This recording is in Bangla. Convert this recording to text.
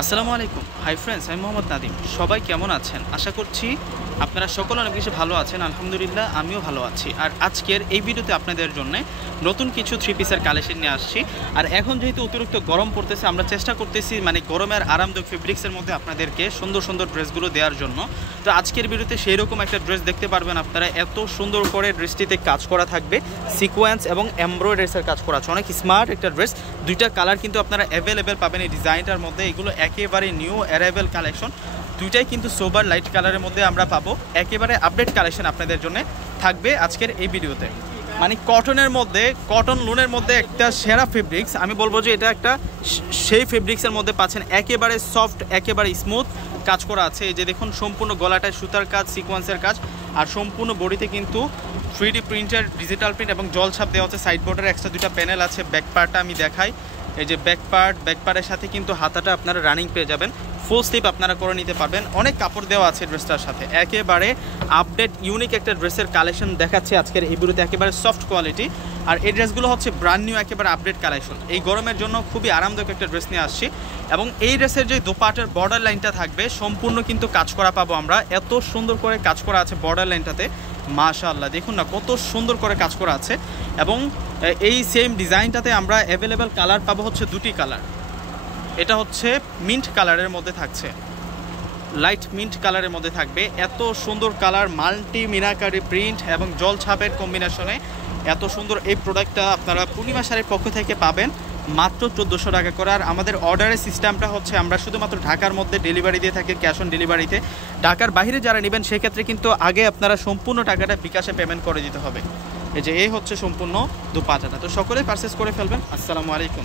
আসসালামু আলাইকুম। হাই ফ্রেন্ডস, আমি মোহাম্মদ নাদিম। সবাই কেমন আছেন? আশা করছি আপনারা সকলে অনেক বেশি ভালো আছেন। আলহামদুলিল্লাহ, আমিও ভালো আছি। আর আজকের এই ভিডিওতে আপনাদের জন্য নতুন কিছু থ্রি পিসের কালেকশন নিয়ে আসছি। আর এখন যেহেতু অতিরিক্ত গরম পড়তেছে, আমরা চেষ্টা করতেছি গরমের আরামদায়ক ফেব্রিক্সের মধ্যে আপনাদেরকে সুন্দর সুন্দর ড্রেসগুলো দেওয়ার জন্য। তো আজকের ভিডিওতে সেই রকম একটা ড্রেস দেখতে পারবেন আপনারা। এত সুন্দর করে ড্রেসটিতে কাজ করা থাকবে, সিকোয়েন্স এবং এমব্রয়ডারিসের কাজ করা আছে। অনেক স্মার্ট একটা ড্রেস। দুইটা কালার কিন্তু আপনারা অ্যাভেলেবেল পাবেন এই ডিজাইনটার মধ্যে। এগুলো একেবারে নিউ অ্যারাইভেল কালেকশন। দুইটাই কিন্তু সোবার লাইট কালারের মধ্যে আমরা পাবো। একেবারে আপডেট কালেকশন আপনাদের জন্য থাকবে আজকের এই ভিডিওতে। কটনের মধ্যে, কটন লুনের মধ্যে একটা সেরা ফেব্রিক্স। আমি বলবো যে এটা একটা সেই ফেব্রিক্সের মধ্যে পাচ্ছেন। একেবারে সফট, একেবারে স্মুথ কাজ করা আছে। এই যে দেখুন, সম্পূর্ণ গলাটায় সুতার কাজ, সিকোয়েন্সের কাজ, আর সম্পূর্ণ বডিতে কিন্তু 3D প্রিন্টের ডিজিটাল প্রিন্ট এবং জলছাপ দেওয়া হচ্ছে। সাইড বর্ডারে এক্সট্রা দুইটা প্যানেল আছে। ব্যাক পার্টটা আমি দেখাই। এই যে ব্যাক পার্টের সাথে কিন্তু হাতাটা আপনারা রানিং পেয়ে যাবেন। ফুল স্লিপ আপনারা করে নিতে পারবেন। অনেক কাপড় দেওয়া আছে ড্রেসটার সাথে। একেবারে আপডেট ইউনিক একটা ড্রেসের কালেকশন দেখাচ্ছে আজকের এই ভিডিওতে। একেবারে সফট কোয়ালিটি। আর এই ড্রেসগুলো হচ্ছে ব্র্যান্ড নিউ, একেবারে আপডেট কালেকশন। এই গরমের জন্য খুবই আরামদায়ক একটা ড্রেস নিয়ে আসছি। এবং এই ড্রেসের যে দোপাটার বর্ডার লাইনটা থাকবে, সম্পূর্ণ কিন্তু কাজ করা পাবো আমরা। এত সুন্দর করে কাজ করা আছে বর্ডার লাইনটাতে। মাশাআল্লাহ, দেখুন না কত সুন্দর করে কাজ করা আছে। এবং এই সেম ডিজাইনটাতে আমরা অ্যাভেলেবেল কালার পাবো হচ্ছে দুটি কালার। এটা হচ্ছে মিন্ট কালারের মধ্যে থাকছে, লাইট মিন্ট কালারের মধ্যে থাকবে। এত সুন্দর কালার, মাল্টি মিনাকারি প্রিন্ট এবং জল ছাপের কম্বিনেশনে এত সুন্দর এই প্রোডাক্টটা আপনারা পূর্ণিমা শাড়ির পক্ষ থেকে পাবেন মাত্র 1400 টাকা করে। আর আমাদের অর্ডারের সিস্টেমটা হচ্ছে আমরা শুধুমাত্র ঢাকার মধ্যে ডেলিভারি দিয়ে থাকি, ক্যাশ অন ডেলিভারিতে। ঢাকার বাইরে যারা নেবেন সেক্ষেত্রে কিন্তু আগে আপনারা সম্পূর্ণ টাকাটা বিকাশে পেমেন্ট করে দিতে হবে। এই যে এই হচ্ছে সম্পূর্ণ দুপাটাটা। তো সকলেই পারচেস করে ফেলবেন। আসসালামু আলাইকুম।